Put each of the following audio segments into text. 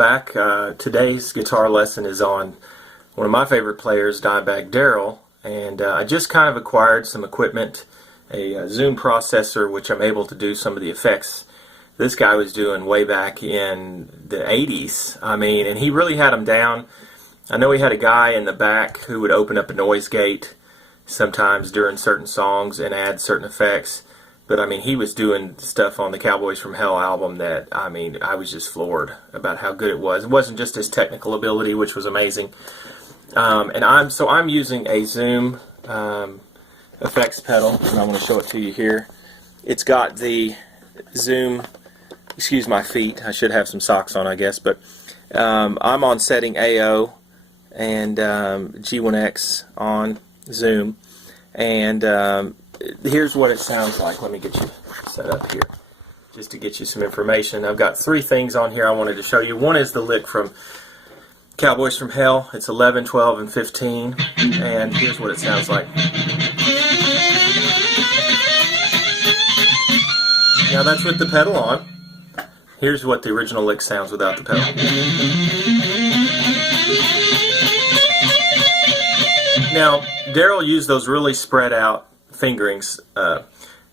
back. Today's guitar lesson is on one of my favorite players, Dimebag Darrell, and I just kind of acquired some equipment, a Zoom processor, which I'm able to do some of the effects this guy was doing way back in the 80s. I mean, and he really had them down. I know he had a guy in the back who would open up a noise gate sometimes during certain songs and add certain effects. But I mean, he was doing stuff on the Cowboys from Hell album that, I mean, I was just floored about how good it was. It wasn't just his technical ability, which was amazing. And I'm using a Zoom effects pedal, and I want to show it to you here. It's got the Zoom, excuse my feet, I should have some socks on, I guess, but I'm on setting AO and G1X on Zoom, and here's what it sounds like. Let me get you set up here just to get you some information. I've got three things on here I wanted to show you. One is the lick from Cowboys from Hell. It's 11, 12, and 15, and here's what it sounds like. Now that's with the pedal on. Here's what the original lick sounds without the pedal. Now, Darrell used those really spread out fingerings,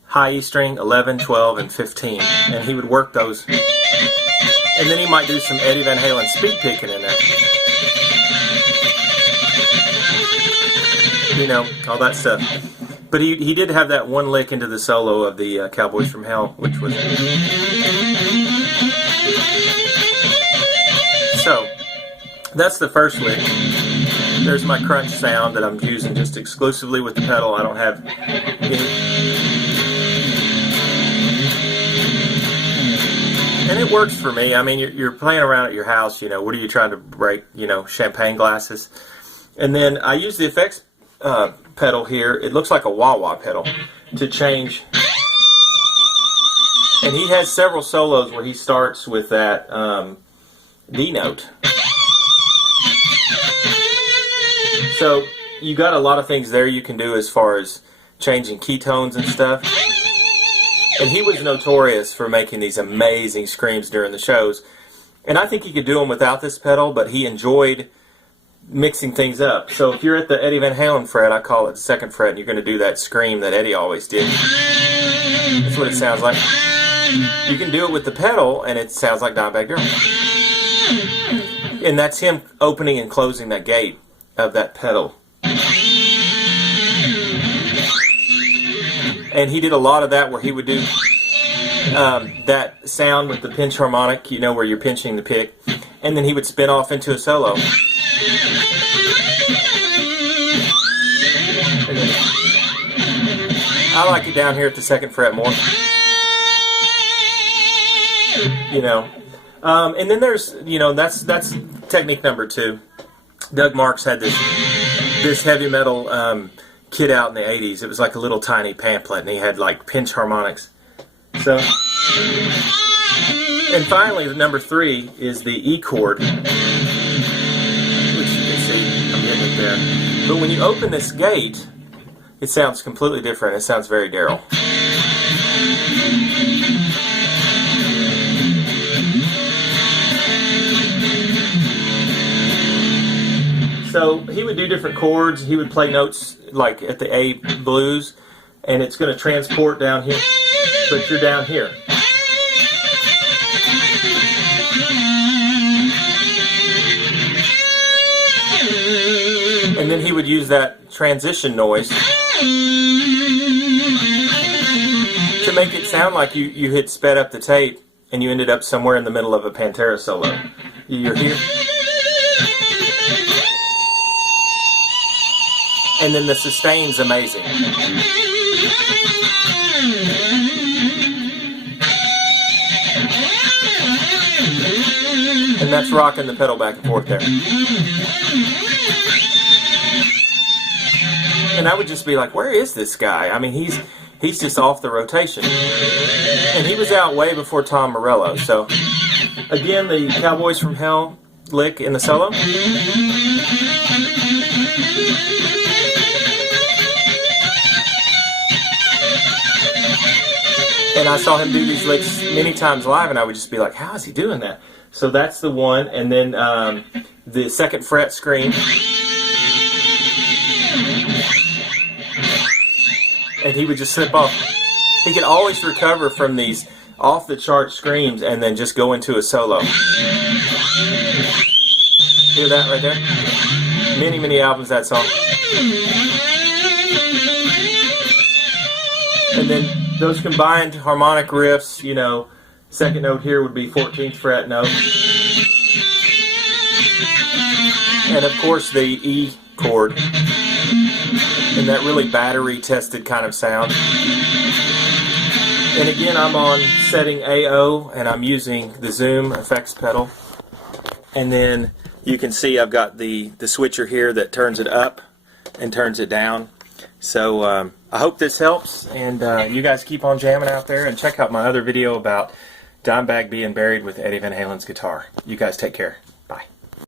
high E string, 11, 12, and 15, and he would work those, and then he might do some Eddie Van Halen speed picking in there, you know, all that stuff. But he did have that one lick into the solo of the Cowboys from Hell, which was, so that's the first lick. There's my crunch sound that I'm using just exclusively with the pedal. I don't have any. And it works for me. I mean, you're playing around at your house, you know, what are you trying to break, you know, champagne glasses? And then I use the effects pedal here. It looks like a wah-wah pedal to change. And he has several solos where he starts with that D note. So you got a lot of things there you can do as far as changing keytones and stuff. And he was notorious for making these amazing screams during the shows. And I think he could do them without this pedal, but he enjoyed mixing things up. So if you're at the Eddie Van Halen fret, I call it the second fret, and you're going to do that scream that Eddie always did. That's what it sounds like. You can do it with the pedal, and it sounds like Dimebag Darrell. And that's him opening and closing that gate of that pedal. And he did a lot of that where he would do that sound with the pinch harmonic, you know, where you're pinching the pick, and then he would spin off into a solo. I like it down here at the second fret more. You know. And then there's, you know, that's technique number 2. Doug Marks had this heavy metal kit out in the 80s. It was like a little tiny pamphlet, and he had like pinch harmonics. So, and finally, number 3 is the E chord, which you can see. I'm getting it there. But when you open this gate, it sounds completely different. It sounds very Darrell. So he would do different chords. He would play notes like at the A blues, and it's going to transport down here, but you're down here. And then he would use that transition noise to make it sound like you had sped up the tape and you ended up somewhere in the middle of a Pantera solo. You're here. And then the sustain's amazing. And that's rocking the pedal back and forth there. And I would just be like, where is this guy? I mean, he's just off the rotation. And he was out way before Tom Morello. So, again, the Cowboys from Hell lick in the solo. And I saw him do these licks many times live, and I would just be like, how is he doing that? So that's the one, and then the second fret scream. And he would just slip off. He could always recover from these off-the-chart screams and then just go into a solo. Hear that right there? Many, many albums, that song. And then those combined harmonic riffs, you know, second note here would be 14th fret note. And of course the E chord. And that really battery-tested kind of sound. And again, I'm on setting AO, and I'm using the Zoom effects pedal. And then you can see I've got the switcher here that turns it up and turns it down. So I hope this helps, and you guys keep on jamming out there, and check out my other video about Dimebag being buried with Eddie Van Halen's guitar. You guys take care.